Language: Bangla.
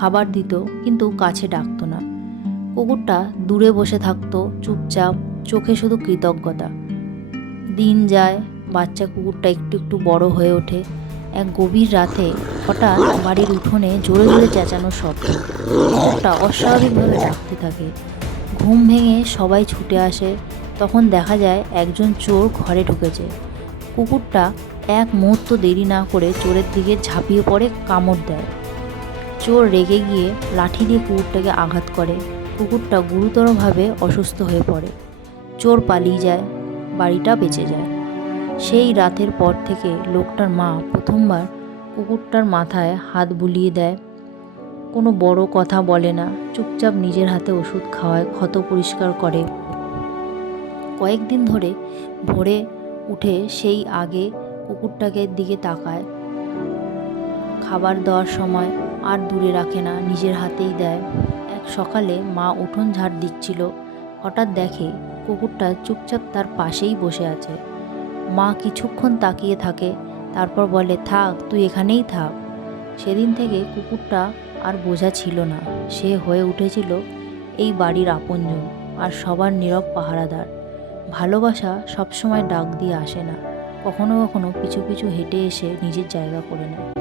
খাবার দিত, কিন্তু কাছে ডাকতো না। কুকুরটা দূরে বসে থাকতো চুপচাপ, চোখে শুধু কৃতজ্ঞতা। দিন যায়, বাচ্চা কুকুরটা একটু একটু বড় হয়ে ওঠে। এক গভীর রাতে হঠাৎ বাড়ির উঠোনে জোরে জোরে চেঁচানোর শব্দ। কুকুরটা অস্বাভাবিকভাবে ডাকতে থাকে। ঘুম ভেঙে সবাই ছুটে আসে। তখন দেখা যায় একজন চোর ঘরে ঢুকেছে। কুকুরটা এক মুহূর্ত দেরি না করে চোরের দিকে ঝাঁপিয়ে পড়ে, কামড় দেয়। চোর রেগে গিয়ে লাঠি দিয়ে কুকুরটাকে আঘাত করে। কুকুরটা গুরুতরভাবে অসুস্থ হয়ে পড়ে। চোর পালিয়ে যায়, বাড়িটা বেঁচে যায়। সেই রাতের পর থেকে লোকটার মা প্রথমবার কুকুরটার মাথায় হাত বুলিয়ে দেয়। কোনো বড় কথা বলে না, চুপচাপ নিজের হাতে ওষুধ খাওয়ায়, ক্ষত পরিষ্কার করে। কয়েকদিন ধরে ভোরে উঠে সেই আগে কুকুরটাকে দিকে তাকায়। খাবার দেওয়ার সময় আর দূরে রাখে না, নিজের হাতেই দেয়। এক সকালে মা উঠোন ঝাড় দিচ্ছিল, হঠাৎ দেখে কুকুরটা চুপচাপ তার পাশেই বসে আছে। মা কিছুক্ষণ তাকিয়ে থাকে, তারপর বলে, থাক, তুই এখানেই থাক। সেদিন থেকে কুকুরটা আর বোঝা ছিল না, সে হয়ে উঠেছিল এই বাড়ির আপনজন আর সবার নীরব পাহারাদার। ভালোবাসা সবসময় ডাক দিয়ে আসে না, কখনো কখনো পিছু পিছু হেঁটে এসে নিজের জায়গা করে নেয়।